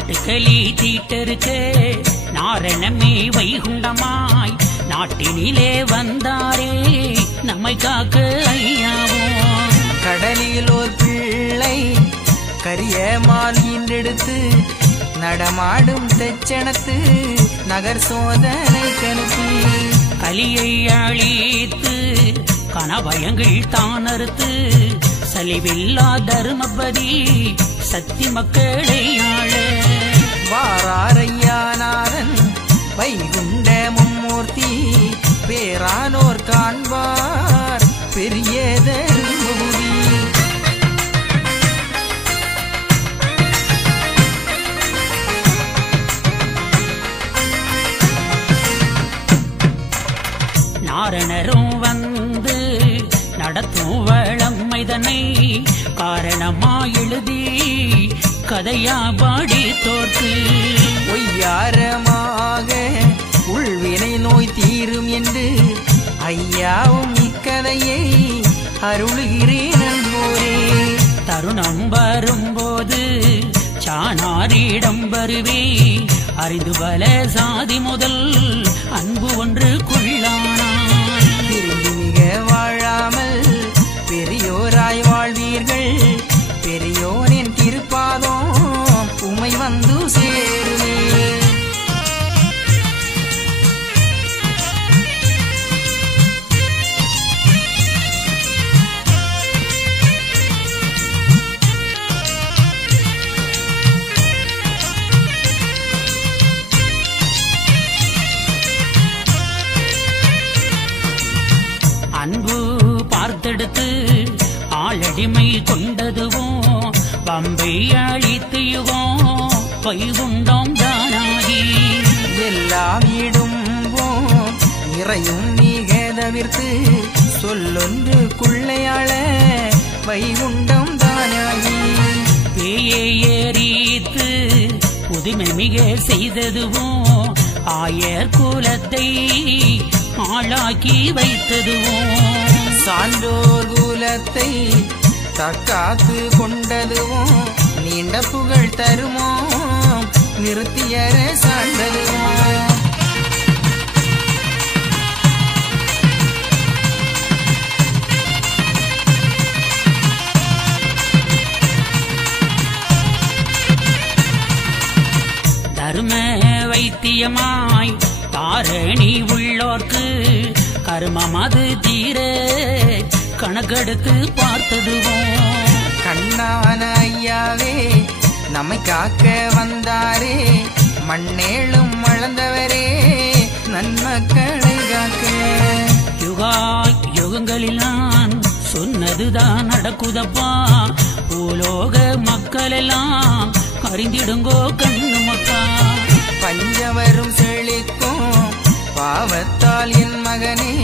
காட்டுக்களி தீட்டருக்கு நாரணமே வைகுண்டமாய் நாட்டினிலே வந்தாரே நம்மை காக்க ஐயாவோ. கடலில் ஓர் பிள்ளை கரிய மால் ஈன்றெடுத்து நடமாடும் தெச்சனத்து நகர் சோதனை கனுப்பி கலியை அழித்து கனவயங்கள் தானறுத்து சலிவில்லா தருமபதி சக்தி மக்களை ஆள வாராரையானாரன் வைகுண்ட மும்மூர்த்தி பேரானோர் காண்பார் பெரிய தருமபுரி. நாரணரும் வந்து நடத்தும் வளமைதனை காரணமா எழுதி கதையா பாடி தோற்று ஒய்யாரமாக உள்வினை நோய் தீரும் என்று ஐயாவும் இக்கதையை அருளுகிறேன் அன்போரே. தருணம் வரும்போது சாணாரிடம் வருவே அறிந்து பல சாதி முதல் அன்பு ஒன்று கொள்ளானான். திரும்பி மிக வாழாமல் பெரியோராய் வாழ்வீர்கள் பெரியோரின் திருப்பாதம் உமை வந்து சேருமே. அன்பு பார்த்தெடுத்து ஆளடிமை கொண்டதுவும் பம்பை அழித்து யுகம் வைகுண்டம் தானாகி எல்லாம் இடும்போம் இறையும் மிக தவிர்த்து சொல்லொன்று குள்ளையாள வைகுண்டம் தானாகி பேயை ஏறித்து புதுமை மிக செய்ததுவும் ஆயர் குலத்தை ஆளாக்கி வைத்ததுவும் சான்றோர் குலத்தை தற்காத்து கொண்டதுவும் நீண்ட புகழ் தருமோ நிறுத்தியர சார்ந்ததுவும். தர்ம வைத்தியமாய் தாரணி உள்ளோர்க்கு கர்மம் அது தீர கணக்கெடுத்து பார்த்ததுவும் கண்ணான ஐயாவே நம்மை காக்க வந்தாரே மண்ணேளும் வளர்ந்தவரே நன்மக்களை காக்க. யுகா யுகங்களில் நான் சொன்னதுதான் நடக்குதப்பா பூலோக மக்கள் எல்லாம் அறிந்திடுங்கோ கண்ணு மக்கா. பஞ்சவரும் செழிக்கும் பாவத்தால் என் மகனே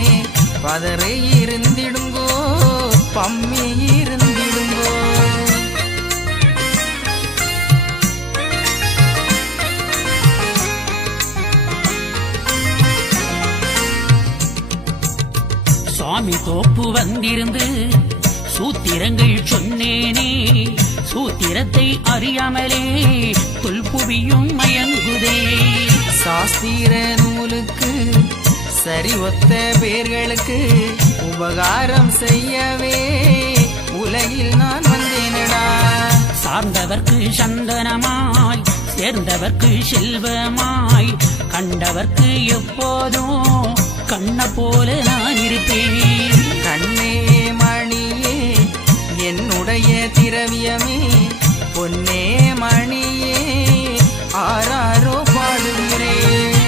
பதரை இருந்திடுங்கோ பம்மி இருந்திடுங்கோ. சுவாமி தோப்பு வந்திருந்து சூத்திரங்கள் சொன்னேனே சூத்திரத்தை அறியாமலே தொல்புவியும் மயங்குதே. சாஸ்திர நூலுக்கு சரி ஒத்த பேர்களுக்கு உபகாரம் செய்யவே உலகில் நான் வந்தேனடா. சார்ந்தவர்க்கு சந்தனமாய் சேர்ந்தவர்க்கு செல்வமாய் கண்டவர்க்கு எப்போதும் கண்ண போல நான் இருப்பேன். கண்ணே மணியே என்னுடைய திரவியமே பொன்னே மணியே ஆராரோ பாடுகிறேன்.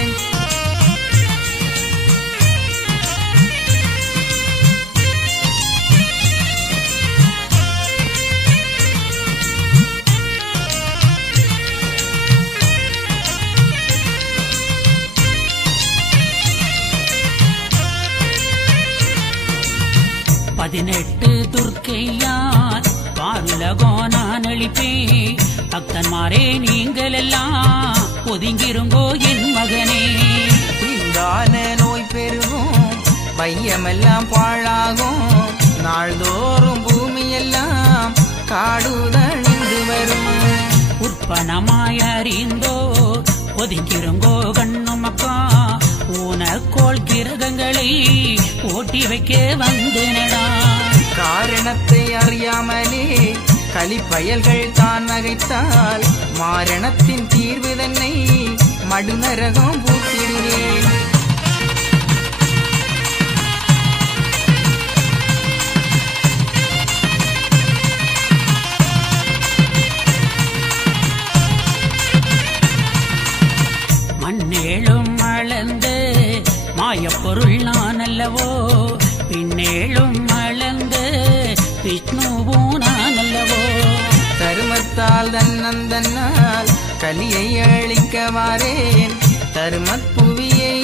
பதினெட்டு துர்க்கையார் பாருலகோ நான் அளிப்பேன் பக்தன்மாரே நீங்கள் எல்லாம் ஒதுங்கிருங்கோ என் மகனே. தீங்கான நோய் பெருகும் பையமெல்லாம் பாழாகும் நாள்தோறும் பூமியெல்லாம் காடுதழிந்து வரும். கவனமாய் அறிந்தோ ஒதுங்கிருங்கோ கண்ணுமக்கா ஊனக்கோள் கிரகங்களை ஓட்டி வைக்க வந்தேனடா. காரணத்தை அறியாமலே கலிப்பயல்கள் தான் நகைத்தால் மாரணத்தின் தீர்வு தன்னை மடுநரகம் பூத்திடுவேன். மண்ணேழும் அளந்து மாயப்பொருள் நான் அல்லவோ பின்னேழும் அளந்து விஷ்ணுவும் நான் அல்லவோ. தருமத்தால் தன்னந்தன்னால் கலியை அழிக்க வாரேன் தருமத் புவியை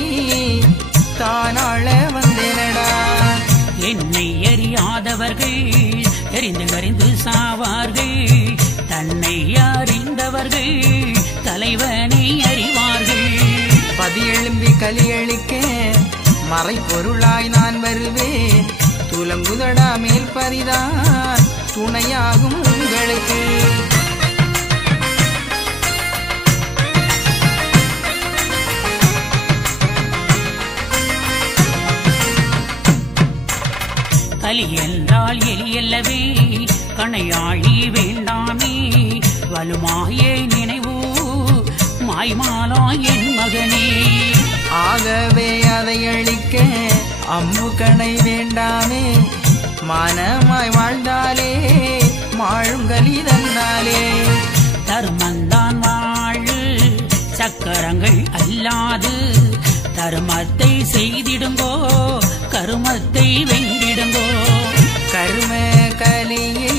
தானாள வந்தேனடா. என்னை அறியாதவர்கள் தெரிந்து அறிந்து சாவார்கள் தன்னை அறிந்தவர்கள் தலைவனை அறிவார்கள். பதியெழும்பி கலியழிக்க மறைப்பொருளாய் நான் வருவேன் துலங்குதடா மேல் பரிதான் துணையாகும் உங்களுக்கு. கலி என்றால் எலியல்லவே கணையாழி வேண்டாமே வலுமாயே நினைவு மாய்மாலா என் மகனே. ஆகவே அதை அழிக்க அம்பு கணை வேண்டாமே மானமாய் வாழ்ந்தாலே மாழுங்கலி தன்னாலே. தர்மந்தான் வாழு சக்கரங்கள் அல்லாது தர்மத்தை செய்திடுங்கோ கருமத்தை வென்றிடுங்கோ. கரும கலியை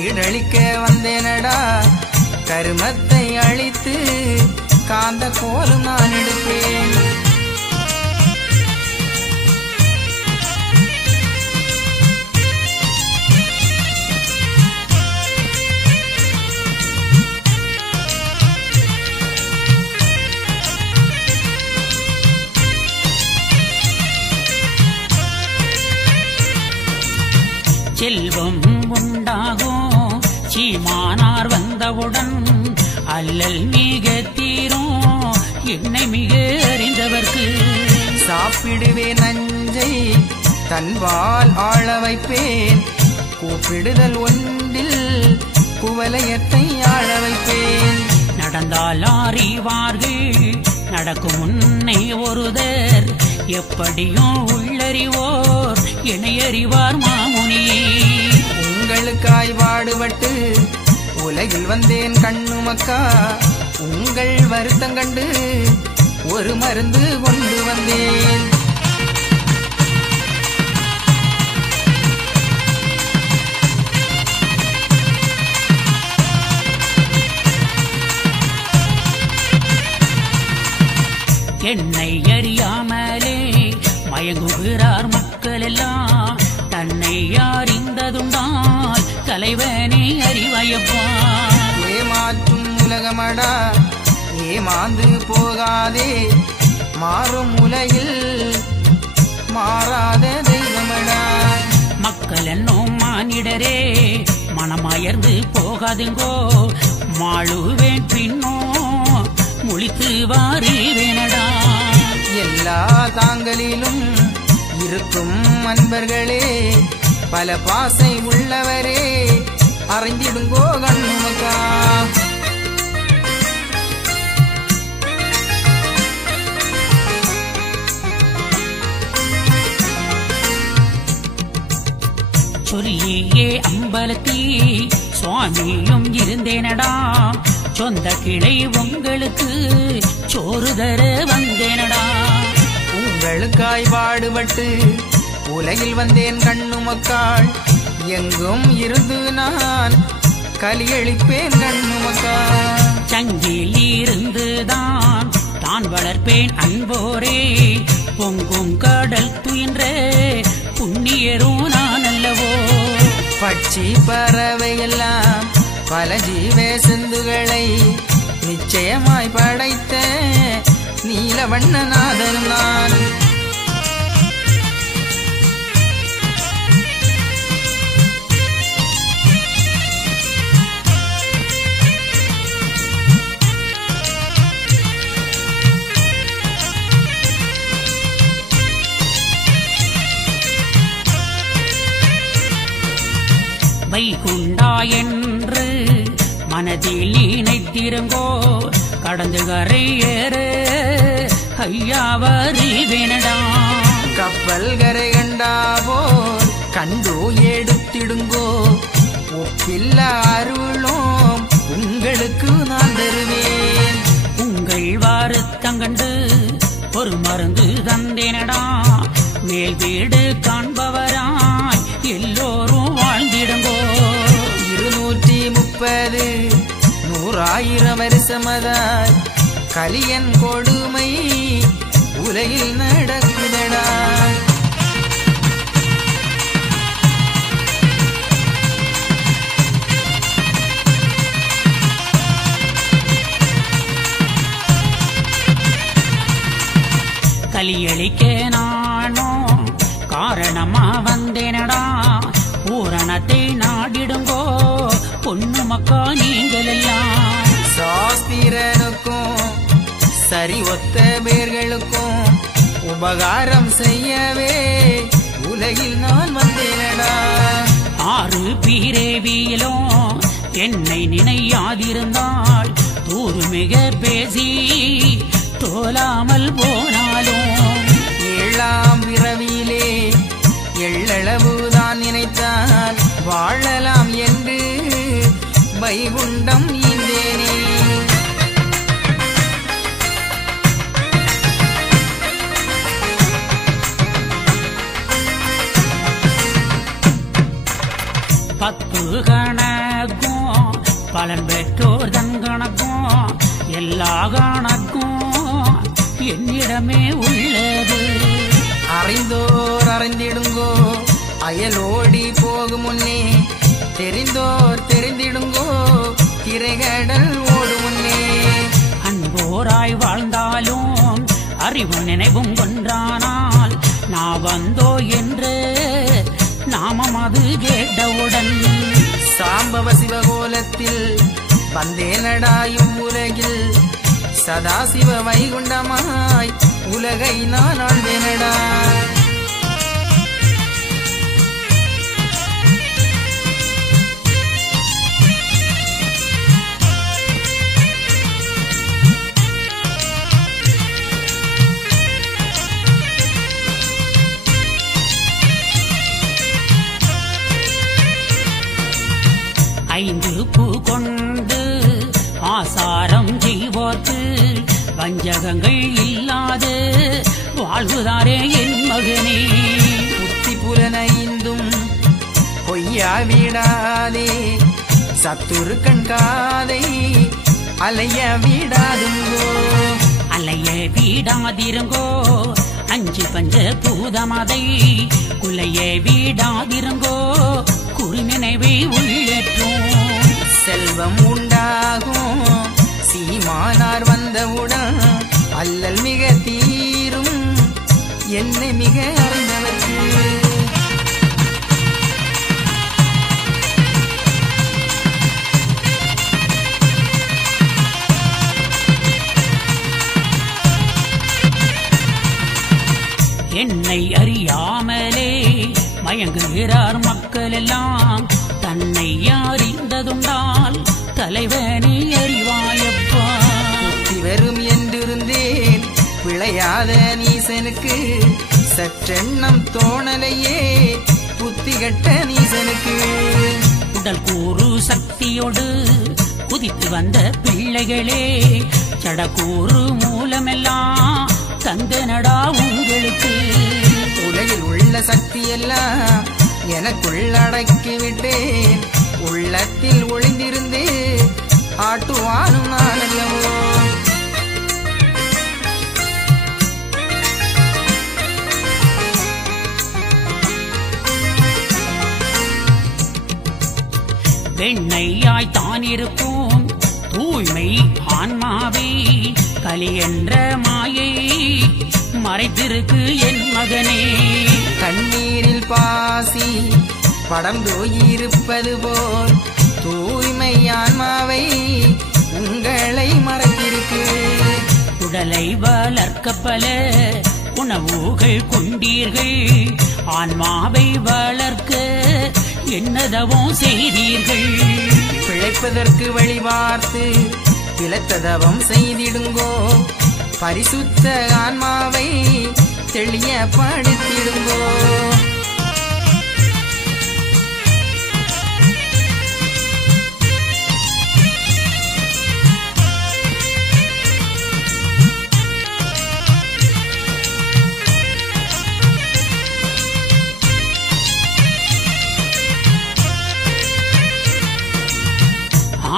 ஈடழிக்க வந்தேனடா கருமத்தை அழித்து காந்த கோலும் நான் எடுப்பேன். செல்வம் உண்டாகும் சீமானார் வந்தவுடன் அல்லல் மிக தீரும் என்னை மிக அறிந்தவர்க்கு. சாப்பிடுவேன் நஞ்சை தன்பால் ஆள வைப்பேன் கூப்பிடுதல் ஒன்றில் குவலயத்தை ஆள வைப்பேன். நடந்தால் அறிவார்கள் நடக்கும் முன்னே ஒருதர் எப்படியும் உள்ளறிவோர் என்னை அறிவார் மாமுனியே. உங்களுக்காய் பாடுபட்டு உலகில் வந்தேன் கண்ணுமக்கா உங்கள் வருத்தம் கண்டு ஒரு மருந்து கொண்டு வந்தேன். என்னை அறியாமலே மயங்குகிறார் மக்கள் எல்லாம் தன்னை அறிந்ததுண்டால் தலைவனே அறிவயப்பா. ஏமாற்றும் உலகமடா ஏமாந்து போகாதே மாறும் உலகில் மாறாத தெய்வமடா. மக்கள் என்னும் மானிடரே மனமயர்ந்து போகாதுங்கோ மாழுவேன் பின்னோ முழித்து வாரீவேனடா. எல்லா தாங்களிலும் இருக்கும் அன்பர்களே பல பாசை உள்ளவரே அறிந்திடுங்கோ கண்ணுமக்கா. சொல்லியே அம்பலத்தி சுவாமியும் இருந்தேனடா சொந்த கிளை உங்களுக்கு சோறு தர வந்தேனடா. உங்களுக்காய் பாடுபட்டு உலகில் வந்தேன் கண்ணுமக்காள் எங்கும் இருந்து நான் கலியளிப்பேன் கண்ணுமக்கா. சங்கில் இருந்துதான் தான் வளர்ப்பேன் அன்போரே பொங்கும் கடல் துயின்ற புண்ணியரும் நான் அல்லவோ. பட்சி பறவையெல்லாம் பல ஜீவ சிந்துகளை நிச்சயமாய் படைத்த நீலவண்ணநாதன் நான். வைகுண்டா என்று மனதில் நினைத்திருங்கோ கடந்து கரை ஏறு ஐயாவரி வேணடா கப்பல் கரை கண்டாவோ கண்டு எடுத்திடுங்கோ ஒப்பில்ல அருளும் உங்களுக்கு நான் தருவேன் உங்கள் வருத்தங்கண்டு ஒரு மருந்து தந்தேனடா மேல் வீடு காண்பவராய் எல்லோரும் வாழ்ந்திடுங்கோ 230 100,000 வருஷமதாய் கலியன் கொடுமை உலகில் நடக்குதடா கலியளிக்க நானோ காரணமா வந்தேனடா பூரணத்தை நாடிடுங்கோ பொண்ணு மக்கா நீங்கள் எல்லாம் சாஸ்திரனுக்கும் சரி ஒத்த பேர்களுக்கும் உபகாரம் செய்யவே உலகில் நான் வந்தேனடா 6 பிறவியிலும் என்னை நினையாதிருந்தால் தூர்மிக பேசி தோலாமல் போனாலும் 7ஆம் பிறவியிலே எள்ளளவுதான் நினைத்தால் வாழலாம் என்று வைகுண்டம் ஈந்தேனே பத்து கணக்கும் பலன் பெற்றோர் தன் கணக்கும் எல்லா கணக்கும் என்னிடமே உள்ளது அறிந்தோர் அறிந்திடுங்கோ அயலோடி போகும் முன்னே தெரிந்தோர் தெரிந்திடுங்கோ திரைகடல் ஓடும் முன்னே அன்போராய் வாழ்ந்தாலும் அறிவு நினைவும் கொன்றானால் நான் வந்தோ என்று நாமம் அது கேட்டவுடன் சாம்பவ சிவகோலத்தில் வந்தேனடாயும் உலகில் சதாசிவ வைகுண்டமாய் உலகை நான் ஆழ்வேனடா ஐந்து பூ கொண்டு ஆசாரம் செய்வோர்க்கு வஞ்சகங்கள் இல்லாது வாழ்வுதாரே என் மகனே புத்தி புலனைந்தும் பொய்யா விடாதே சத்துரு கண்காதை அலைய விடாதுங்கோ அலைய வீடாதிருங்கோ 5 பஞ்ச பூதமதை குலைய வீடாதிருங்கோ குறி நினைவை உள்ளேற்றும் செல்வம் உண்டாகும் சீமானார் வந்தவுடன் அல்லல் மிக தீரும் என்னை மிக அறிந்தவர்க்கு என்னை அறியாமலே மயங்குகிறார் மக்கள் எல்லாம் தன்னை அறிந்ததுண்டால் தலைவனே அறிவாயப்பா புத்தி வரும் என்றிருந்தேன் விளையாத நீசனுக்கு சற்றெண்ணம் தோணலையே புத்தி கட்ட நீசனுக்கு உடல் கூறு சக்தியோடு குதித்து வந்த பிள்ளைகளே சடக்கூறு மூலமெல்லாம் தந்தனடா உங்களுக்கு உலகில் உள்ள சக்தி எல்லாம் எனக்குள் அடக்கி விட்டேன் உள்ளத்தில் ஒளிந்திருந்து ஆட்டுவானும் நான் அல்லவோ வெண்ணையாய் தான் இருக்கும் தூய்மை ஆன்மாவை கலி என்ற மாயை மறைத்திருக்கு என் மகனே கண்ணீரில் பாசி படர்ந்து இருப்பது போல் தூய்மை ஆன்மாவை உங்களை மறைத்திருக்கு உடலை வளர்க்க பல உணவுகள் கொண்டீர்கள் ஆன்மாவை வளர்க்க என்னதவம் செய்தீர்கள்? பிழைப்பதற்கு வழி பார்த்து பிழைத்ததவம் செய்திடுங்கோ. பரிசுத்த ஆன்மாவை தெளியப்படுத்திடுங்கோ.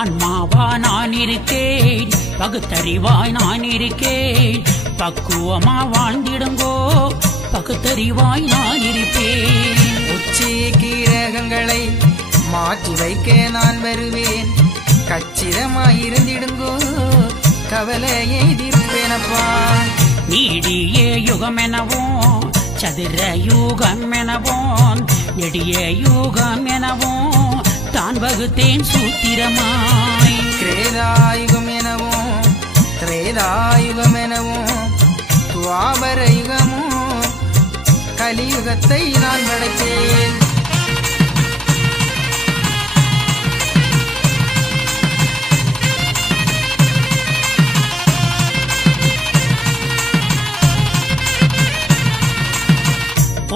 ஆன்மாவா நான் இருக்கேன், பகுத்தறிவாய் நான் இருக்கேன். பக்குவமா வாழ்ந்திடுங்கோ, பகுத்தறிவாய் நான் இருப்பேன். உச்சி கீரகங்களை மாற்றி வைக்க நான் வருவேன். கச்சிதமாயிருந்திடுங்கோ, கவலையை தீர்ப்பேனப்பா. நீடிய யுகம் எனவும் சதுர யுகம் எனவும் நெடிய யுகம் எனவும் தான் வகுத்தேன் சூத்திரமாய். கிரேதாயுகம் எனவும் திரேதாயுகம் எனவும் துவாபர யுகமும் கலியுகத்தை நான் படைத்தேன்.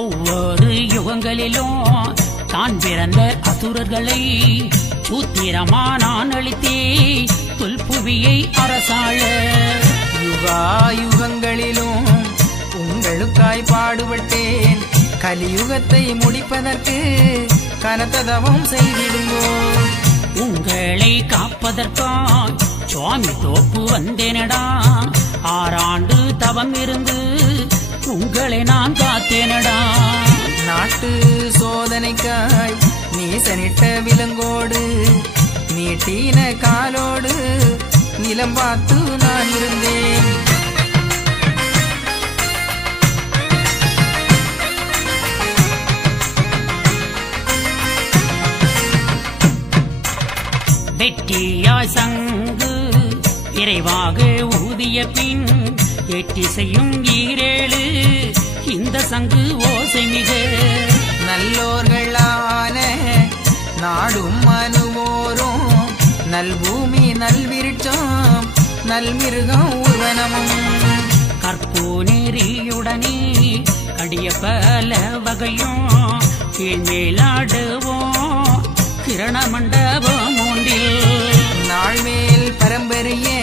ஒவ்வொரு யுகங்களிலும் தான் பிறந்த அசுரர்களை சூத்திரமா நான் அளித்தே தொல்புவியை அரசாள. யுகாயுகங்களிலும் உங்களுக்காய் பாடுபட்டேன். கலியுகத்தை முடிப்பதற்கு கனத்ததவம் செய்திடுங்கோ. உங்களை காப்பதற்காய் சுவாமி தோப்பு வந்தேனடா. 6 ஆண்டு தவம் இருந்து உங்களை நான் காத்தேனடா. நாட்டு சோதனைக்காய் நீசனிட்ட விலங்கோடு நீட்டின காலோடு நிலம் பார்த்து நான் இருந்தேன். வெற்றியாய் சங்கு விரைவாக ஊதிய பின் எட்டி செய்யும் 7 இந்த சங்கு ஓசை மிக. நல்லோர்களான நாடும் மனுவோரும் நல்பூமி நல்விருட்சம் நல்மிருகம் ஊர்வனமும் கற்பூ நெறியுடனே கடிய பல வகையும் கீழ்மேலாடுவோம் கிரண மண்டபம் ஒன்றில். நாள்மேல் பரம்பரையே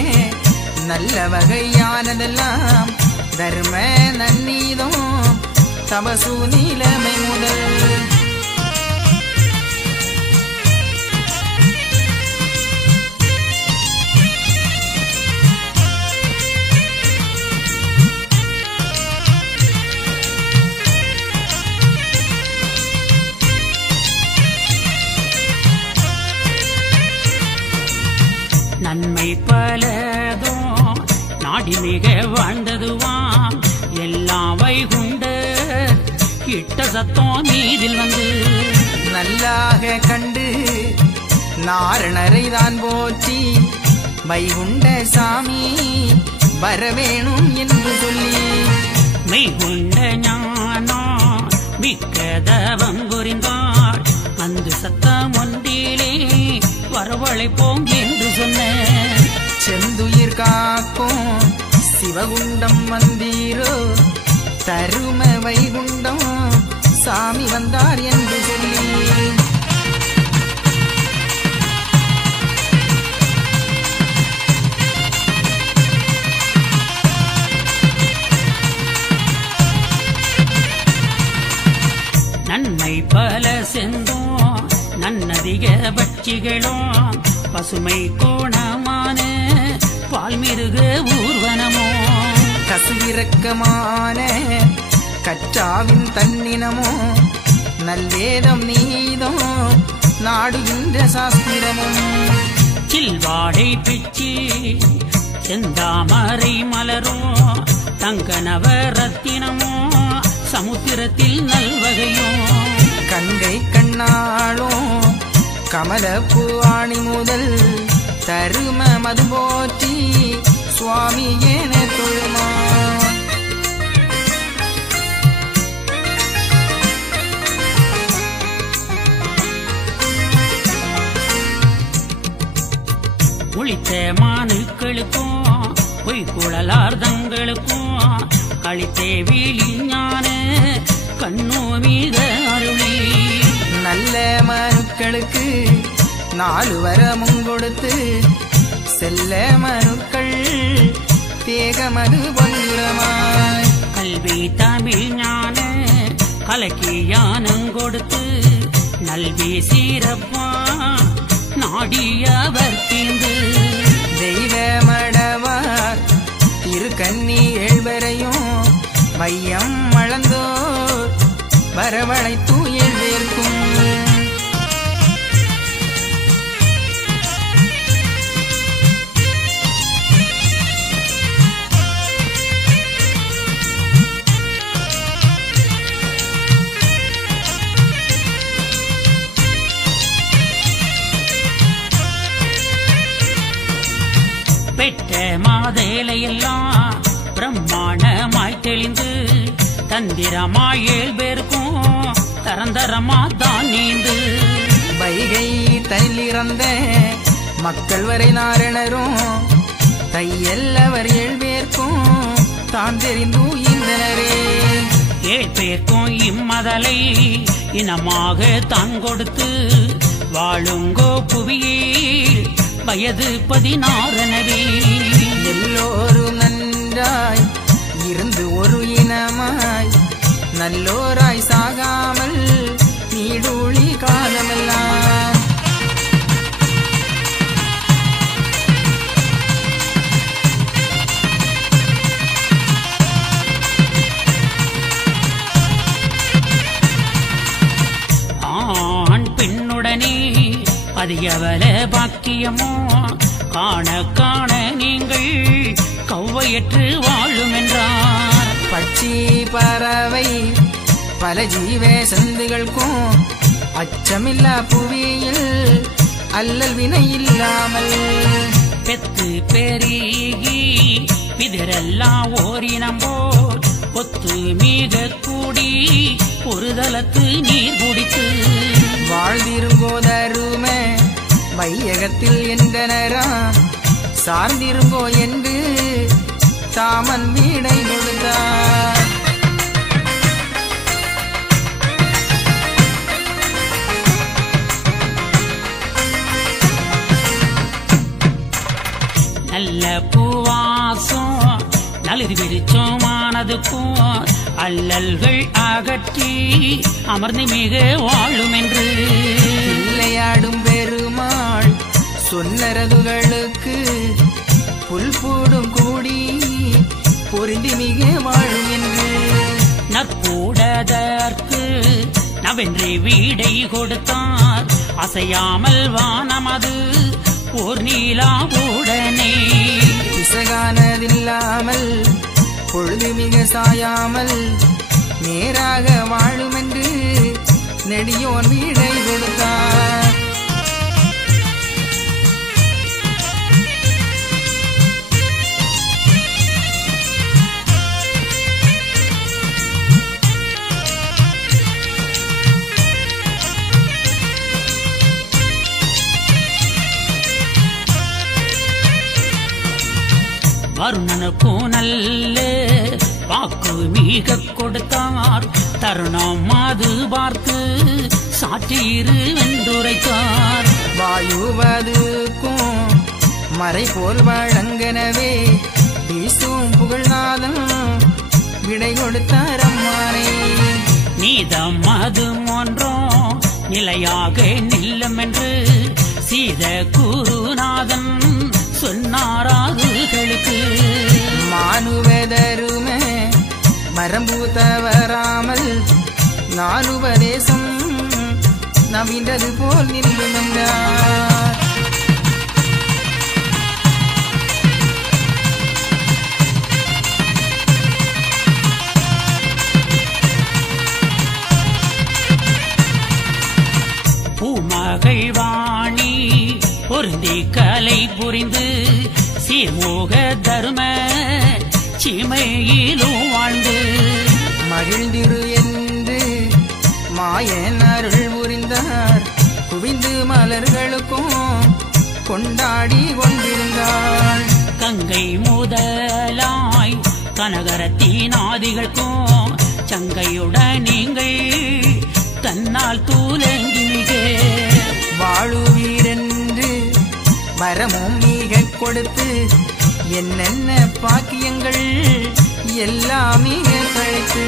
நல்ல வகையானதெல்லாம் தர்ம நன்னீதம் தமசு நீலமை முதல். நன்மை பலதோ நாடி மிக வாழ்ந்ததுவாம் எல்லாம் வைகுண்ட இட்ட சத்தம் மீதில் வந்து. நல்லாக கண்டு நாரணரை தான் போற்றி வைகுண்ட சாமி வரவேணும் என்று சொல்லி மெய்குண்ட ஞானா மிக்கதவம் புரிந்தாள். அந்த சத்தம் ஒன்றிலே வரவழைப்போம் என்று சொன்ன. செந்துயிர் காக்கும் சிவகுண்டம் வந்தீரோ தரும வைகுண்டம் சாமி வந்தார் என்று சொல்லி நன்மை பல செந்தோம் நன்னதிக பட்சிகளும் பசுமை கோணமான பால்மிருக ஊர்வனமோ கசுவிரக்கமான கற்றாவின் தன்னினமோ நல்வேதம் நீதம் நாடுகின்ற சாஸ்திரமும் சில்வாடை பிச்சி செந்தாமரை மலரோ தங்க நவரத்தினமோ சமுத்திரத்தில் நல்வகையோ கங்கை கண்ணாளும் கமலப்பூ ஆணி முதல் தரும மது போற்றி சுவாமி என தொழுமா குளித்த மானுக்களுக்கும் பொய்குழலார்தங்களுக்கும் களித்தே வீழிஞான கண்ணோ மீத அருளி நல்ல மனுக்களுக்கு 4 வரமும் கொடுத்து செல்ல மனுக்கள் தேகமது பொன்னிறமாய் கல்வி தமிழ் ஞான கலக்கியானம் கொடுத்து நல்வி சீரப்பா நாடியவர் தீர்ந்து தெய்வ மடவார் திருக்கண்ணி 7 வரையும் வையம் மழந்தோர் வரவழைத்து 7 பேர்க்கும் பெற்ற மாதேலையெல்லாம் பிரம்மாண்டமாய் தெளிந்து தந்திரமாய் 7 பேருக்கும் தரந்தரமா தான் நீந்து வைகை தனிலிறந்த மக்கள் வரை நாரணரும் தையல்லவர் 7 பேர்க்கும் தான் தெரிந்து இந்தனரே 7 பேருக்கும் இம்மதலை இனமாக தான் கொடுத்து வாழுங்கோ புவியில் வயது 16 எல்லோரும் நன்றாய் இருந்து ஒரு இனமாய் நல்லோராய் சாகாமல் நீடூழி காலமெல்லாம் ஆண் பெண்ணுடனே அதிகவல பாக்கியமோ காண காண நீங்கள் கவ்வையற்று வாழும் என்றார் பட்சி பறவை பல ஜீவ சந்துகளுக்கும் அச்சமில்லா புவியில் அல்லல் வினை இல்லாமல் பெத்து பெருகி பிதரெல்லாம் ஓரினம்போல் ஒத்து மிக கூடி ஒரு தலத்து நீர் குடித்து வாழ்ந்திருங்கோதருமே வையகத்தில் என்றனரா சார்ந்திருங்கோ என்று தாமன் வீடை கொடுத்தார் நல்ல பூவாசம் நளிர் விரிச்சோமானதுக்கும் அல்லல்கள் அகற்றி அமர்ந்து மிக வாழும் என்று விளையாடும் பெருமாள் சொன்னரதுகளுக்கு புல் பூடும் கூடி பொருந்தி மிக வாழும் என்று நற்பூடதற்கு நவென்று வீடை கொடுத்தார் அசையாமல் வானமது ஓர் நீலாவுடனே பிசகானதில்லாமல் பொழுது மிக சாயாமல் நேராக வாழும் என்று நெடியோன் வீடை கொடுத்தார் வருணனுக்கும் நல்ல வாக்கு மிக கொடுத்தார் தருணம் அது பார்த்து சாற்றியிரு வென்றுரைத்தார் வாயுவதுக்கும் மறை போல் வழங்கனவே வீசும் புகழ்நாதம் விடை கொடுத்தார் அம்மானே நீதம் அது ஒன்றோ நிலையாக நில்லும் என்று சீத குருநாதன் சொன்னாராதுகளுக்கு மானுவதருமே மரம்பு தவறாமல் நானுபதேசம் நவின்றது போல் நில்லும் என்றார் பூமகள் வாணி பொருந்தி கலை புரிந்து சீர்மோக தரும சீமையிலும் வாழ்ந்து மகிழ்ந்திரு என்று மாயன் அருள் புரிந்தார் குவிந்து மலர்களுக்கும் கொண்டாடி கொண்டிருந்தாள். கங்கை முதலாய் கனகரத்தினாதிகளுக்கும் சங்கையுடன் நீங்கள் தன்னால் தூலங்கி மிக வாழுவீரென்று வரமும் மிக கொடுத்து என்னென்ன பாக்கியங்கள் எல்லாம் மிக கழித்து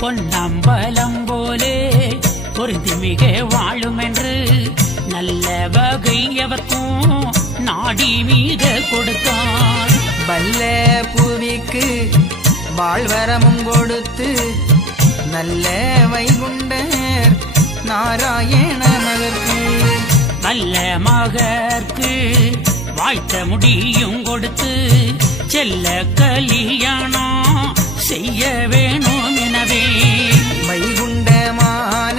பொன்னம்பலம் போலே பொருந்தி மிக வாழும் என்று நல்ல வகை எவர்க்கும் நாடி மீத கொடுத்தார். வல்ல புவிக்கு வாழ்வரமும் கொடுத்து நல்ல வைகுண்டர் நாராயண மகற்கு நல்ல மகற்கு வாழ்த்த முடியும் கொடுத்து செல்ல கல்யாணம் செய்ய வேணும் எனவே வைகுண்டமான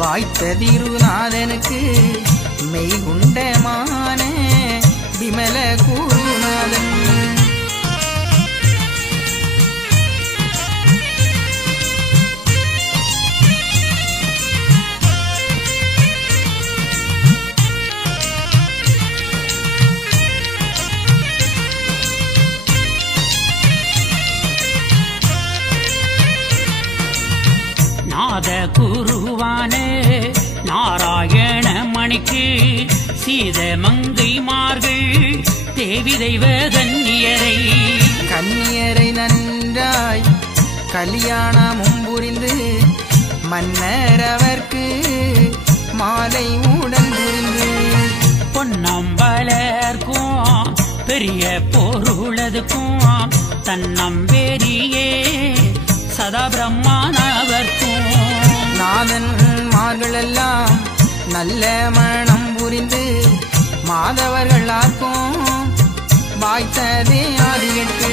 வாய்த்த திருநாதனுக்கு மெய்குண்டமான விமல குருநாதன் நாத குருவானே நாராயண மணிக்கு சீத மங்கைமார்கள் தேவி தெய்வ கன்னியரை நன்றாய் கல்யாணமும் புரிந்து மன்னர் அவர்க்கு மாலை உடன் புரிந்து பொன்னம்பலர்க்கும் பெரிய பொருளதுக்கும் தன்னம்பேரியே சதா பிரம்மானவர்க்கும் நாதன்மார்களெல்லாம் நல்ல மனம் புரிந்து மாதவர்களாக்கும் வாய்த்ததே ஆதியற்கு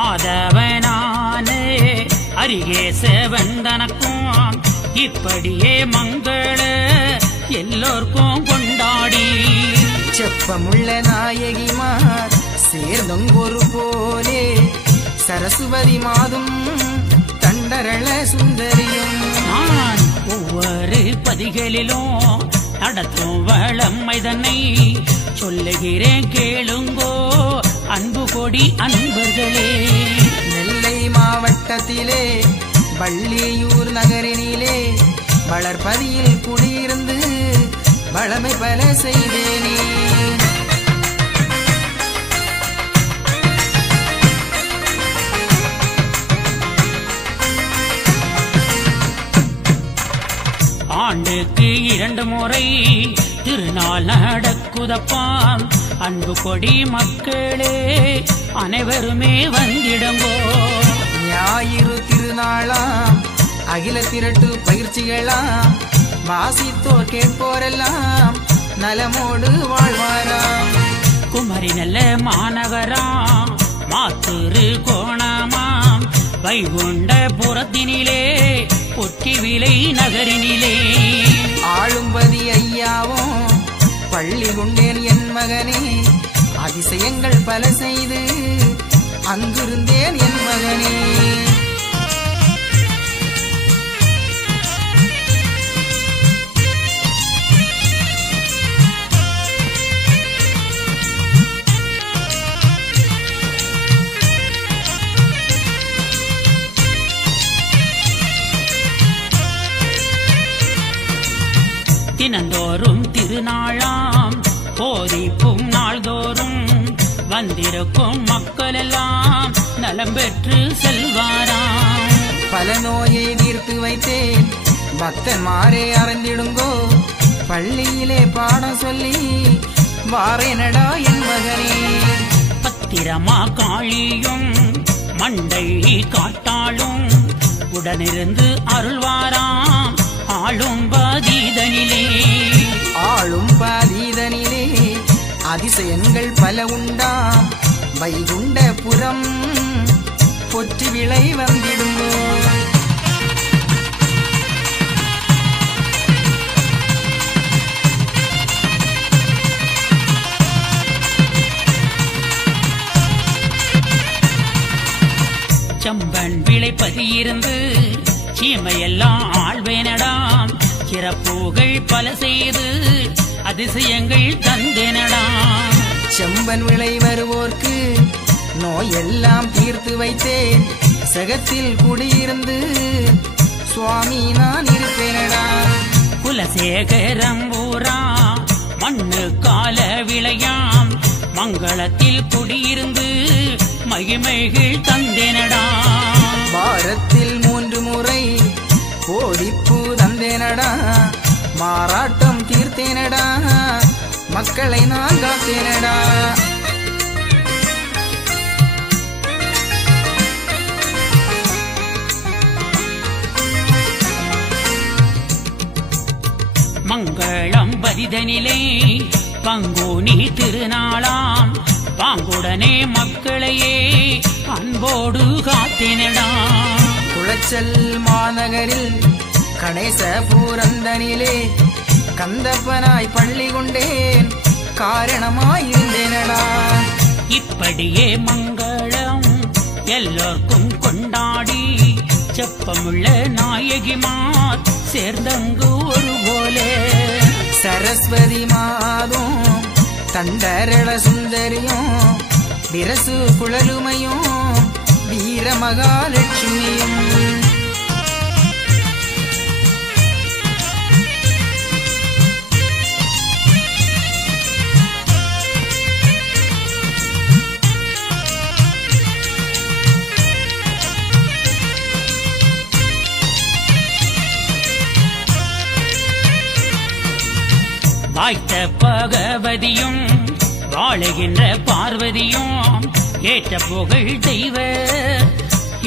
ஆதவனானே அருகே செவந்தனக்கும் இப்படியே மங்கள எல்லோர்க்கும் கொண்டாடி செப்பமுள்ள நாயகிமார் சேர்ந்தொங்கொரு போலே சரஸ்வதி மாதும் தண்டரள சுந்தரியும் நான் ஒவ்வொரு பதிகளிலும் நடத்தும் வளமை தன்னை சொல்லுகிறேன் கேளுங்கோ அன்பு கொடி அன்பர்களே. நெல்லை மாவட்டத்திலே வள்ளியூர் நகரினிலே வளர்பதியில் குடியிருந்து வளமை பல செய்தேனே. ஆண்டுக்கு 2 முறை திருநாள் நடக்குதப்பாம் அன்பு கொடி மக்களே அனைவருமே வந்திடுங்கோ. ஞாயிறு திருநாளாம் அகில திரட்டு பயிற்சிகளாம் வாசித்தோர் கேட்போரெல்லாம் நலமோடு வாழ்வாராம். குமரி நல்ல மாநகராம் மாத்திரு கோணமாம் வைகுண்ட புறத்தினிலே பொற்றி விலை நகரினிலே ஆளும்பதி ஐயாவும் பள்ளி கொண்டேன் என் மகனே அதிசயங்கள் பல செய்து அங்கிருந்தேன் என் மகனே. தினந்தோறும் திருநாளாம் போதிப்பும் நாள்தோறும் வந்திருக்கும் மக்கள் எல்லாம் நலம் பெற்று செல்வாராம். பல நோயை தீர்த்து வைத்தேன் பக்தன்மாரே அறிந்திடுங்கோ பள்ளியிலே பாடம் சொல்லி வாரேனடா என் மகனே. பத்திரமா காளியும் மண்டை காட்டாளும் உடனிருந்து அருள்வாராம் ஆளும் பாதீதனிலே அதிசயங்கள் பல உண்டாம் வைகுண்டபுரம் பொற்றி விளை வந்திடுங்கோ. செம்பன் விளைப்பதியிருந்து சீமையெல்லாம் ஆழ்வேனடாம். சிறப்புகள் பல செய்து அதிசயங்கள் தந்தேனடாம். செம்பன் விளை வருவோர்க்கு நோயெல்லாம் தீர்த்து வைத்தேன். சகத்தில் குடியிருந்து சுவாமி நான் இருப்பேனடா. குலசேகரம் ஊரா மண்ணு கால விளையாம். மங்களத்தில் குடியிருந்து மகிமைகள் தந்தேனடா. வாரத்தில் 3 முறை போதிப்பு தந்தேனடா. மாறாட்டம் தீர்த்தேனடா. மக்களை நான் காத்தேனடா. மங்களம் பரிதனிலே பங்குனி திருநாளாம். பாங்குடனே மக்களையே அன்போடு காத்தேனடா. குளச்சல் மாநகரில் கணேசபூரந்தனிலே கந்தப்பனாய் பள்ளி கொண்டேன். காரணமாயிருந்தேனடா. இப்படியே மங்களம் எல்லோர்க்கும் கொண்டாடி செப்பமுள்ள நாயகிமார் சேர்ந்தங்கு ஒரு போலே. சரஸ்வதி மாதும் தண்டரள சுந்தரியும் விரசு குழலுமையும் வீர மகாலட்சுமியும் வாய்த்த பகவதியும் வாழுகின்ற பார்வதியும் ஏற்ற புகழ் தெய்வ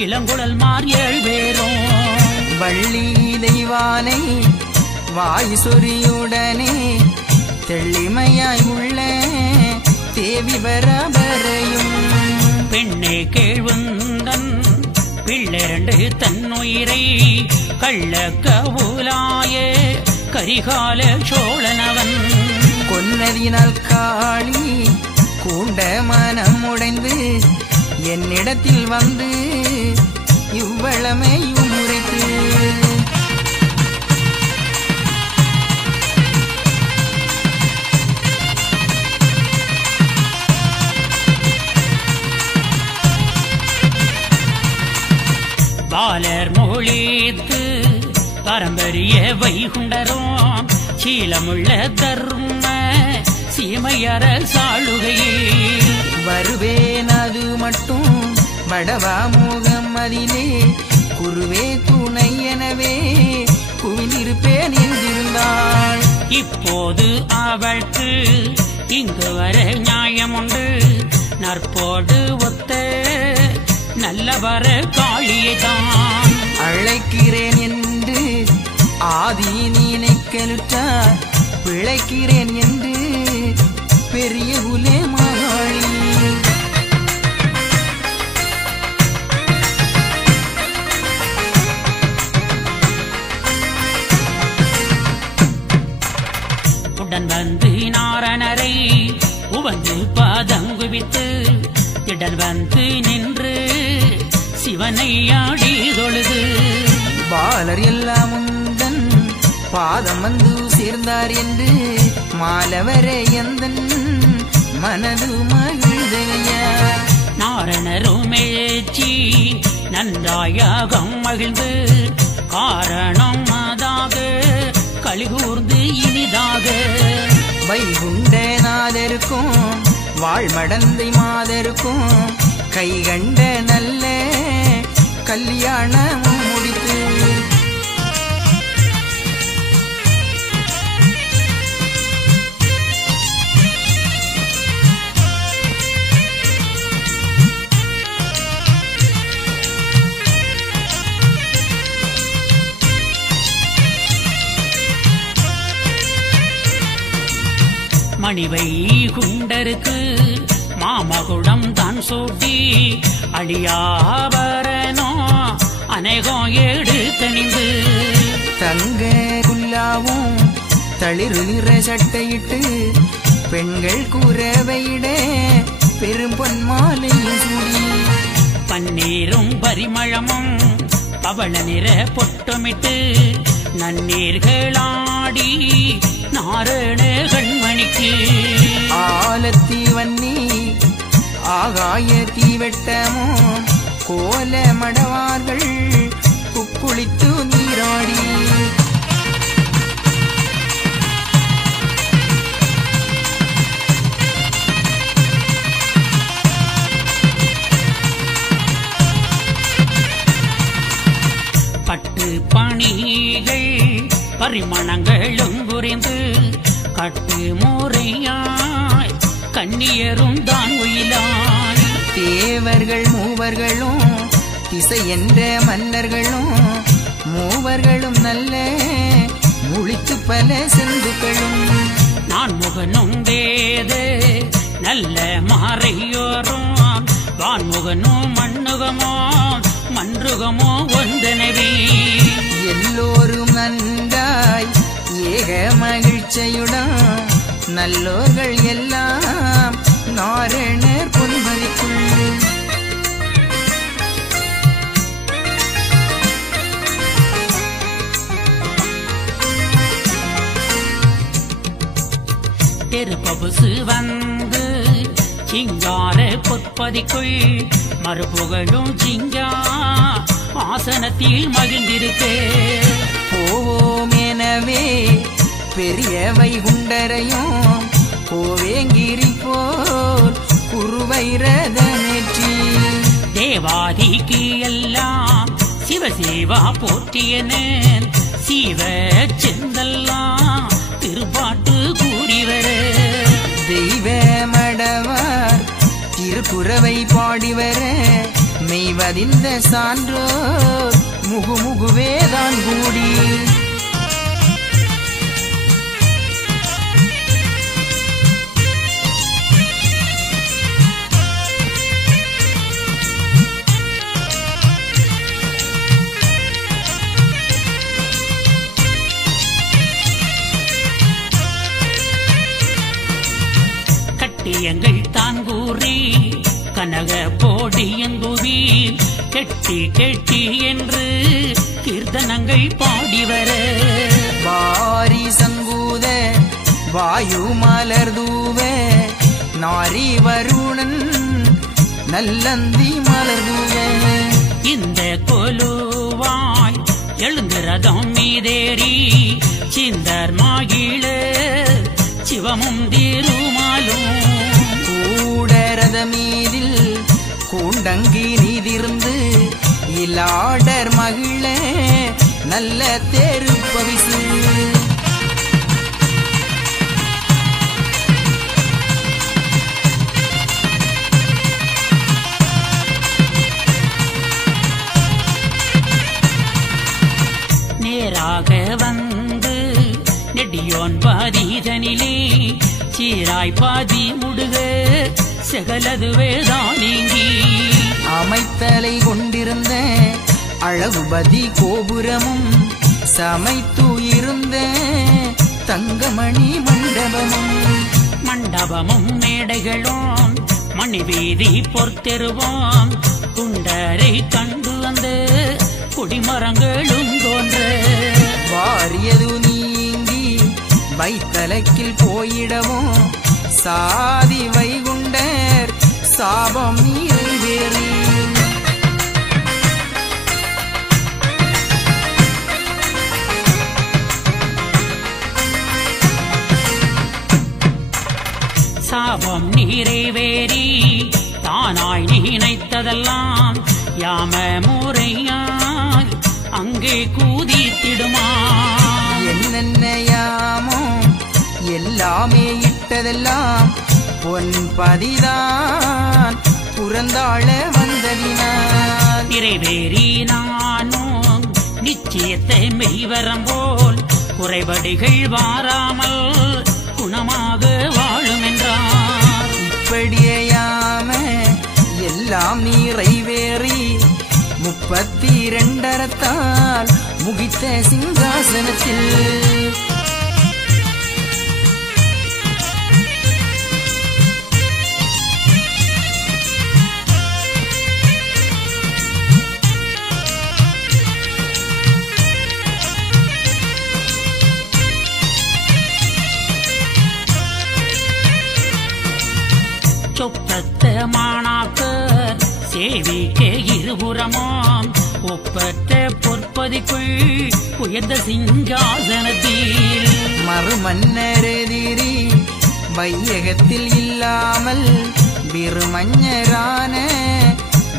இளங்குழல் மார் 7 பேரும். வள்ளி தெய்வானை வாய் சொரியுடனே தெள்ளிமையாய் உள்ள தேவி பரபரையும். பெண்ணே கேழ்வுந்தன் பிள்ளை தன்னுயிரை கள்ள கவுலாய கரிகால சோழனவன். கொன்னதினால் காளி கூண்ட மனம் உடைந்து என்னிடத்தில் வந்து இவ்வளமையும் உரைத்து பாலர் மொழித்து பரம்பரிய வைகுண்டரும் சீலமுள்ள தர்ம சீமையர சாளுகையே. வருவேன் அது மட்டும் வடவா முகம் அதிலே குருவே துணை எனவே குவிந்திருப்பேன் என்றிருந்தாள். இப்போது அவൾക്ക് இங்கு வர நியாயமுண்டு. நற்போடு ஒத்த நல்லவர காளியைதான் அழைக்கிறேன் என்று ஆதி நினைக்கலுற்றார். பிழைக்கிறேன் என்று பெரிய குலே மகாளி. உடன் வந்து நாரணரை உவந்து பாதங்குவித்து திடல் வந்து நின்று சிவனை ஆடி தொழுது. பாலர் எல்லாம் உந்தன் பாதம் வந்து சேர்ந்தார் என்று மாலவரே எந்தன் மனது மகிழ்ந்தையா. நாரணருமேச்சி நன்றாயாக மகிழ்ந்து காரணம் அதாக கலிகூர்ந்து இனிதாக வைகுண்டநாதருக்கும் வாழ்மடந்தை மாதருக்கும் கை கண்ட நல்ல கல்யாணமும் முடித்து மணிவை குண்டருக்கு மாமகுடம் தான் சூட்டி அடியாபரனோ அநேகம் எடுத்தணிந்து தங்க குல்லாவும் தளிரு நிற சட்டையிட்டு பெண்கள் கூறவையிட பெரும் பொன்மாலையும் சூடி பன்னீரும் பரிமளமும் பவள நிற பொட்டமிட்டு நன்னீர்களாடி நாரண கண்மணிக்கு ஆலத்தி வன்னி ஆகாய தீவெட்டமோ கோல மடவார்கள் குக்குளித்து நீராடி பட்டு பணிகள் பரிமணங்களும் புரிந்து கட்டு முறையாய் கண்ணியரும் தான் உயிலாய் தேவர்கள் மூவர்களும் திசை என்ற மன்னர்களும் மூவர்களும் நல்ல முழித்து பல செந்துக்களும் நான் முகனும் வேத நல்ல மாறையோரும் வான்முகனும் மண்ணுகமோ மன்றுகமோ ஒன்றனவே எல்லோரும் நன்றாய் ஏக மகிழ்ச்சியுடன் நல்லோர்கள் எல்லாம் நாரணர் பொன்மதிக்குள் தெருப்பபுசு வந்து சிங்கார பொற்பதிக்குள் மறுபுகழும் சிங்கா ஆசனத்தில் மகிழ்ந்திருக்கே போவோம் எனவே பெரிய வைகுண்டரையும் கோவேங்கிரி போல் குருவைரதனேற்றி தேவாதிக்கு எல்லாம் சிவசேவா போற்றியன சிவ செந்தெல்லாம் திருப்பாட்டு கூறிவர தெய்வ மடவார் திருக்குறவை பாடிவர மெய்வதிந்த சான்றோர் முகுமுகுவேதான் கூடி கட்டியங்கள் தான் கூறி கனக போடியங்குவி கெட்டி கெட்டி என்று கீர்த்தனங்கள் பாடிவர வாரி சங்கூத வாயு மலர் தூவ நாரி வருணன் நல்லந்தி மலர் தூவ இந்த கொலுவாய் எழுந்து ரதம் மீதேறி சிந்தர் மாகிழ சிவமும் திருமாலும் கூடரத மீதில் கூண்டங்கி நீதிருந்து இலாடர் மகிழ நல்ல தேருப்பவிசு நேராக வந்து நெடியோன் பாதிதனிலே சீராய் பாதி முடுக செகலதுவேதான் நீங்கி அமைத்தலை கொண்டிருந்த அழகுபதி கோபுரமும் சமைத்து இருந்த தங்கமணி மண்டபமும் மண்டபமும் மேடைகளும் மணிவீதி பொறுத்தெருவோம் குண்டரை கண்டு வந்த குடிமரங்களும் தோன்ற வாரியது நீங்கி வைத்தலக்கில் போயிடவும் சாதி வைகுண்டர் சாபம் நிறைவேறி சாபம் நிறைவேறி தானாய் நினைத்ததெல்லாம் யாம முறையாய் அங்கே கூதித்திடுமா என்னென்னையாமோ எல்லாமே இட்டதெல்லாம் பொன் பதிதான் புறந்தாழ வந்ததினார் நிறைவேறி நானும் நிச்சயத்தை மெய்வரம் போல் குறைபடிகள் வாராமல் குணமாக வாழும் என்றார் இப்படியா எல்லாம் நிறைவேறி 32 அறத்தால் முகித்த சிங்காசனத்தில் சொப்பத்த மாணாக்கர் சேவிக்க இருபுறமாம் ஒப்பற்ற பொற்பதிக்குள் உயர்ந்த சிங்காசனத்தில் மறுமன்னரெதிரி வையகத்தில் இல்லாமல் விருமஞரான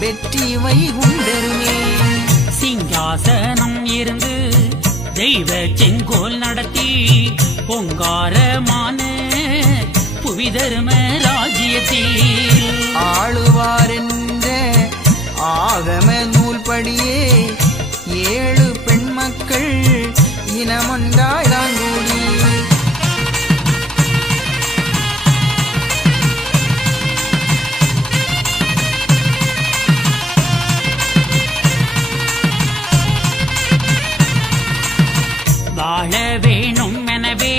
வெற்றி வைகுண்டருமே சிங்காசனம் இருந்து தெய்வ செங்கோல் நடத்தி பொங்காரமான புவிதர்ம ராஜ்யத்தில் ஆளுவார் என்ற ஆகம நூல்படியே 7 பெண் மக்கள் இனமொன்றாய்தான் கூடி வாழ வேணும் எனவே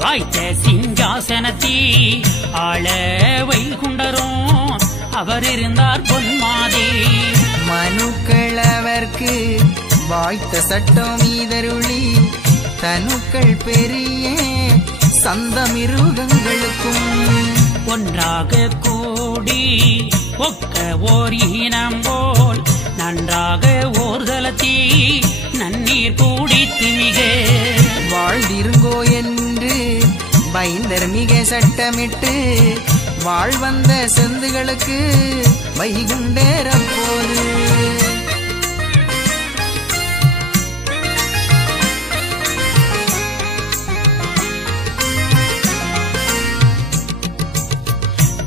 வாய்த்த சிங்காசனத்தி ஆள வைகுண்டரும் அவர் இருந்தார் பொன்மாதே மனுக்கள் அவர்க்கு வாய்த்த சட்டம் மீதருளி தனுக்கள் பெரிய சந்தமிருகங்களுக்கும் ஒன்றாக கூடி ஒக்க ஓர் இனம் போல் நன்றாக ஓர்தலத்தி நன்னீர் கூடித்து மிக வாழ்ந்திருங்கோ என்று வைந்தர் மிக சட்டமிட்டு வாழ்வந்த செந்துகளுக்கு வைகுண்டேரப்போது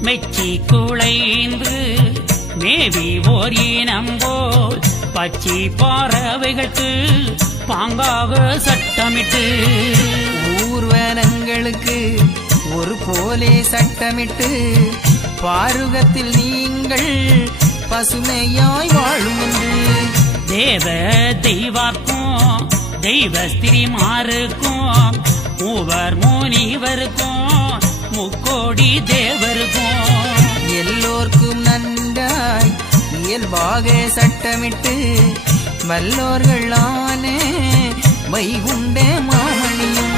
மெச்சி குளைந்து மேவி ஓர் இனம் போல் பச்சி பறவைகளுக்கு பாங்காக சட்டமிட்டு ஊர்வனங்களுக்கு ஒரு போலே சட்டமிட்டு பாருகத்தில் நீங்கள் பசுமையாய் வாழும் என்று தேவ தெய்வார்க்கும் தெய்வ ஸ்திரிமாருக்கும் மூவர் முனிவருக்கும் முக்கோடி தேவருக்கும் எல்லோர்க்கும் நன்றாய் இயல்பாக சட்டமிட்டு வல்லோர்களான வைகுண்ட மாமணியும்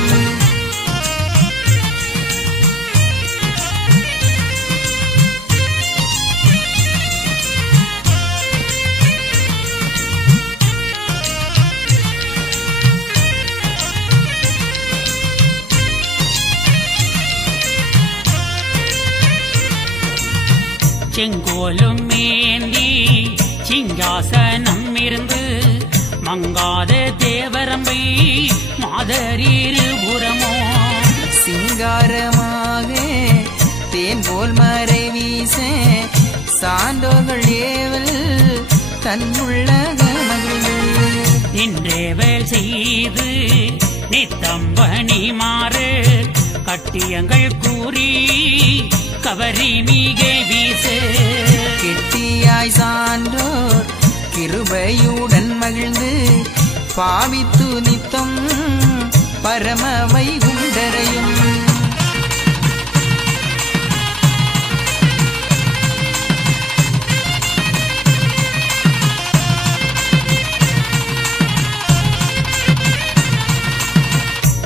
செங்கோலும் மேந்தி சிங்காசனம் இருந்து மங்காத தேவரம்பை மாதரிருபுறமோ சிங்காரமாக தேன் போல் மறை வீச சான்றோர்கள் ஏவல் தன்னுள்ளக மகிழ்ந்து நின்றேவல் செய்து நித்தம்பணி மாறு கட்டியங்கள் கூறி கவரி மிக வீசு கெட்டியாய் சான்றோர் கிருபையுடன் மகிழ்ந்து பாவித்து நித்தம் பரம வைகுண்டரையும்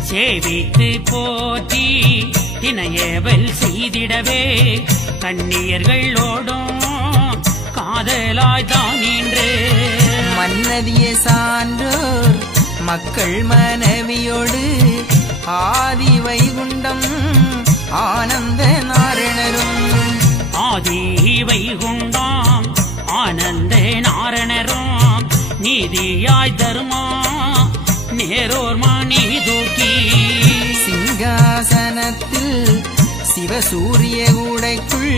சேவித்து போற்றி தினையேவல் செய்திடவே கண்ணியர்களோடும் காதலாய் தான் நின்று மன்னதிய சான்றோர் மக்கள் மனைவியோடு ஆதி வைகுண்டம் ஆனந்த நாரணரும் ஆதி வைகுண்டாம் ஆனந்த நாரணரும் நீதியாய் தர்மா நேரோர் மணி தூக்கி சிங்காசனத்தில் சிவசூரிய கூடைக்குள்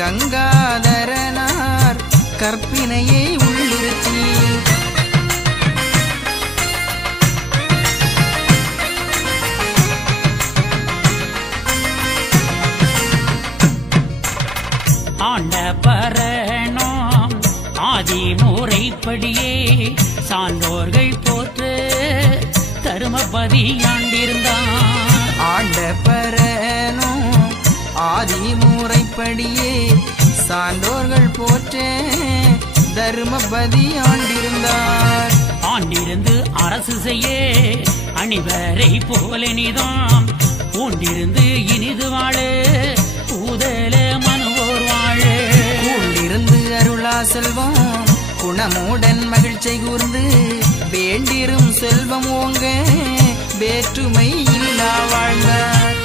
கங்காதரனார் கற்பினையை உள்ளிருத்தி ஆண்ட பரண ஆதி முறைப்படியே சான்றோர்கள் போற்று தருமபதி ஆண்டிருந்தான். ஆண்ட பரனும் ஆதி முறைப்படியே சான்றோர்கள் போற்ற தர்மபதி ஆண்டிருந்தார். ஆண்டிருந்து அரசு செய்ய அணிவரை போலனிதாம் பூண்டிருந்து இனிது வாழு பூதல மனுவோர் வாழு. கூண்டிருந்து அருளா செல்வம் குணமுடன் மகிழ்ச்சி கூர்ந்து வேண்டிரும் செல்வம் ஓங்க வேற்றுமை இல்லா வாழ்ந்தார்.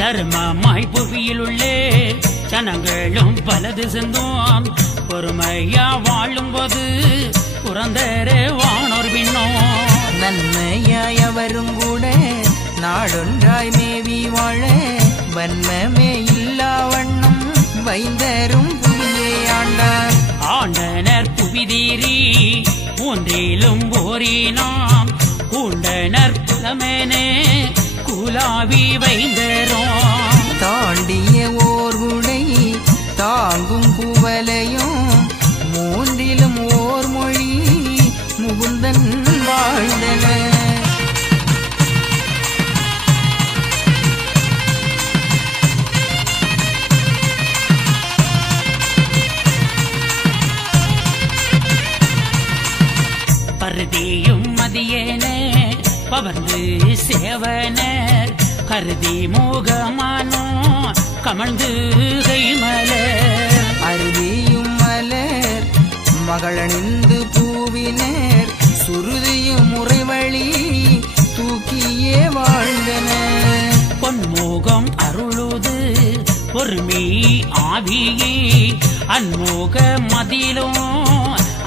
தர்மமாய் புவியில் உள்ளே ஜனங்களும் பலது சென்றோம் பொறுமையா வாழும் போது புறந்தர வானோர் விண்ணோம். நன்மையாய் அவரும் கூட நாடொன்றாய் மேவி வாழ வன்மமே இல்லா வண்ணம் வைந்தரும் புவியே ஆண்டார். ஆண்டனர் புவிதீரி மூன்றிலும் ஓரினாம் கூண்டனர் புலமேனே குலாவி வைந்தரோம். தாண்டிய ஓர் உடை தாங்கும் குவலையும் மூன்றிலும் ஓர் மொழி முகுந்தன் வாழ்ந்தன. பருதியும் மதியேன பவர்ந்து சேவனர் கருதி மோகமானோ கமழ்ந்து கைமலர். அருவியும் மலர் மகளணிந்து பூவினர் சுருதியும் முறைவழி தூக்கியே வாழ்ந்தனர். பொன்மோகம் அருளுது பொறுமை ஆவியே அன்மோக மதியிலும்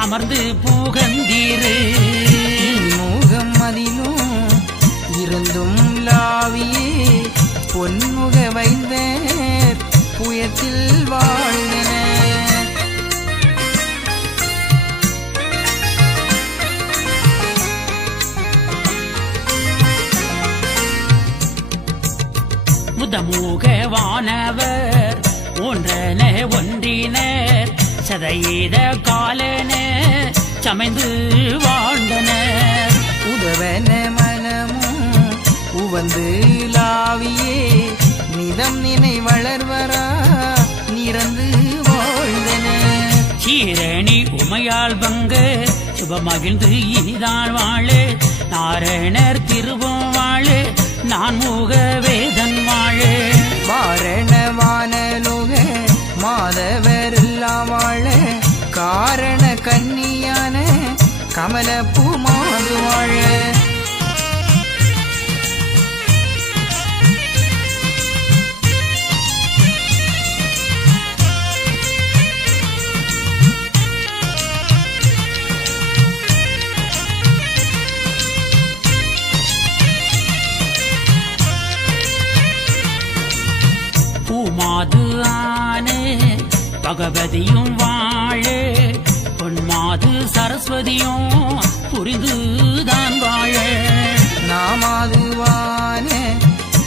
அமர்ந்து புகந்தீரு. முகம் அதிலும் இருந்தும் லாவியே பொன்முக வைந்தனர் புயத்தில் வாழ்ந்தனர். முதமூக வானவர் ஒன்றன ஒன்றினர் சதையீத காலன சமைந்து வாழ்ந்தனர். உதவன மனமும் உவந்து லாவியே நிதம் நினை வளர்வரா நிறந்து வாழ்ந்தனர். சீரணி உமையால் பங்கு சுபமகிழ்ந்து இனிதான் வாழு நாரணர் திருவும் வாழு நான் முக வேதன் வாழு. வாரண வானலோக மாதவர் எல்லாம் வாழ காரண கன்னியான கமல பூமாது வாழ. பூமாது ஆனே பகவதியும் வாழு பொன்மாது சரஸ்வதியும் புரிந்துதான் வாழ. நாமாதுவான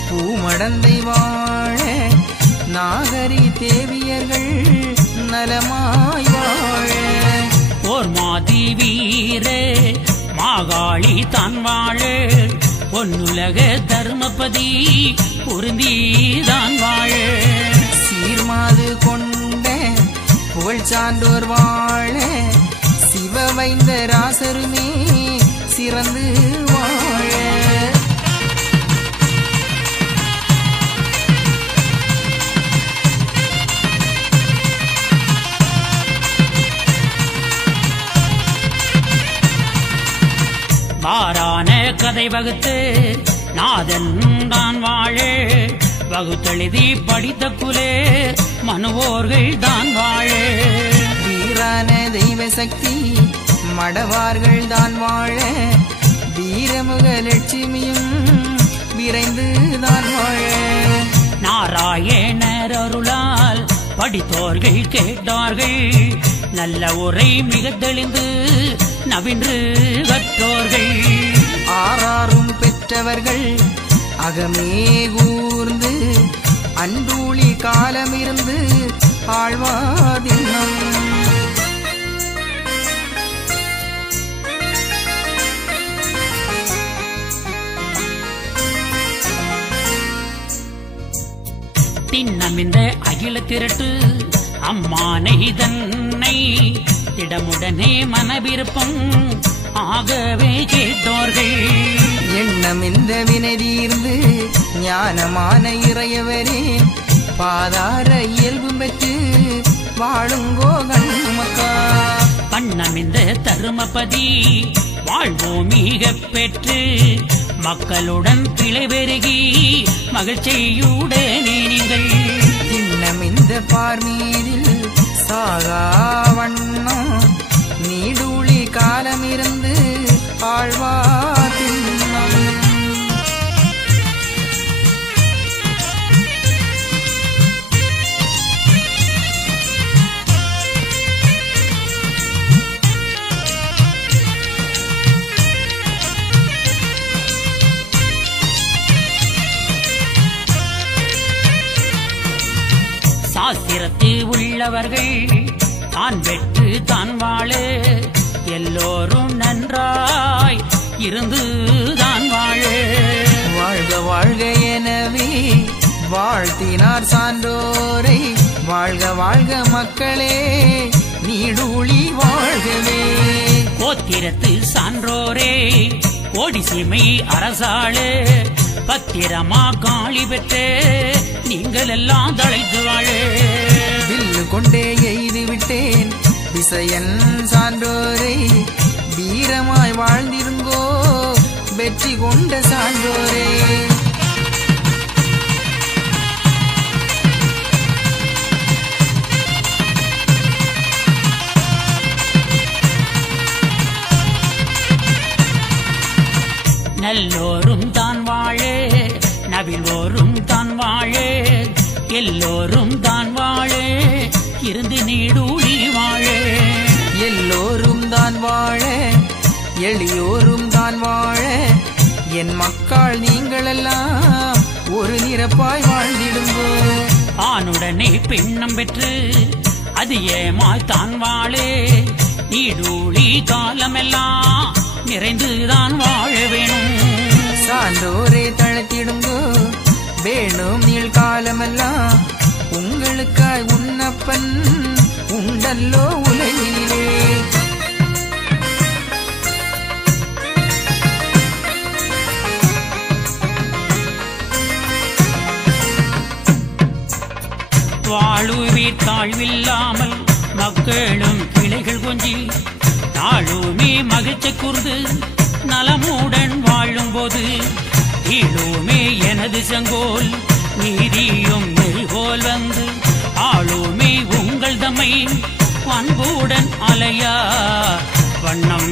பூமடந்தை வாழ நாகரி தேவியர்கள் நலமாய் வாழ. ஓர் மாதி வீர மாகாளி தான் வாழு பொன்னுலக தர்மபதி பொருந்திதான் வாழு. சீர்மாது கொண்ட புகழ் சான்றோர் வாழ சிவ வைந்த ராசருமே சிறந்து வாழ. வாரான கதை வகுத்து நாதன் தான் வாழு வகுத்தெழுதி படித்த குலே மனுவோர்கள் தான் வாழு. வீரான தெய்வ சக்தி மடவார்கள் தான் வாழ வீரமுக லட்சுமியும் விரைந்து தான் வாழ. நாராயணர் அருளால் படித்தோர்கள் கேட்டார்கள் நல்ல உரை மிக தெளிந்து நவின்று கற்றோர்கள் ஆறாரும் பெற்றவர்கள் அகமே கூர்ந்து அன்றூழி காலமிருந்து ஆழ்வாதின்னம் திண்ணமிந்த அகில திரட்டு அம்மானை தன்னை திடமுடனே மனவிருப்பம் ஆகவே கேட்டோர்கள் எண்ணம் இந்த வினை தீர்ந்து ஞானமான இறையவரே பாதார இயல்பும் பெற்று வாழுங்கோ கண்மக்கா கண்ணமிந்த தருமபதி வாழ்வோமீக பெற்று மக்களுடன் கிளை பெருகி மகிழ்ச்சியுடனே நீங்கள் திண்ணம் இந்த பார்மீதில் சாகா வண்ணம் நீடூழி காலமிருந்து ஆழ்வாதின்னம் சாஸ்திரத்து உள்ளவர்கள் தான் பெற்று தான் வாழ எல்லோரும் நன்றாய் இருந்து தான் வாழ வாழ்க வாழ்க எனவே வாழ்த்தினார் சான்றோரை வாழ்க வாழ்க மக்களே நீடூழி வாழ்கவே கோத்திரத்து சான்றோரே கோடி சீமை அரசாளு பத்திரமா காளி பெற்று நீங்கள் எல்லாம் தழைத்து வாழ வில்லு கொண்டே எய்து விட்டேன் விசயன் சான்றோரை வீரமாய் வாழ்ந்திருங்கோ வெற்றி கொண்ட சான்றோரே நல்லோரும் தான் வாழ நவிலோரும் தான் வாழ எல்லோரும் தான் வாழ இருந்து நீடூழி வாழ எல்லோரும் தான் வாழ எளியோரும் தான் வாழ என் மக்கள் நீங்களெல்லாம் ஒரு நிரப்பாய் வாழ்ந்திடுங்கோ ஆணுடனே பெண்ணம் பெற்று அது ஏமாய் தான் வாழ நீடூழி காலமெல்லாம் நிறைந்துதான் வாழ வேணும் சான்றோரே தழைத்திடுங்கோ வேணும் நீழ்காலமெல்லாம் உங்களுக்காய் உன்னப்பன் உண்டல்லோ உலகிலே வாழுவீர் தாழ்வில்லாமல் மக்களும் கிளைகள் கொஞ்சி நாளுமே மகிழ்ச்சி கூர்ந்து நலமுடன் வாழும் போது ஈழுமே எனது செங்கோல் நீதியும் நெல்கோல் வந்து ஆளுமே உங்கள் தம்மை அன்புடன் அலையா வண்ணம்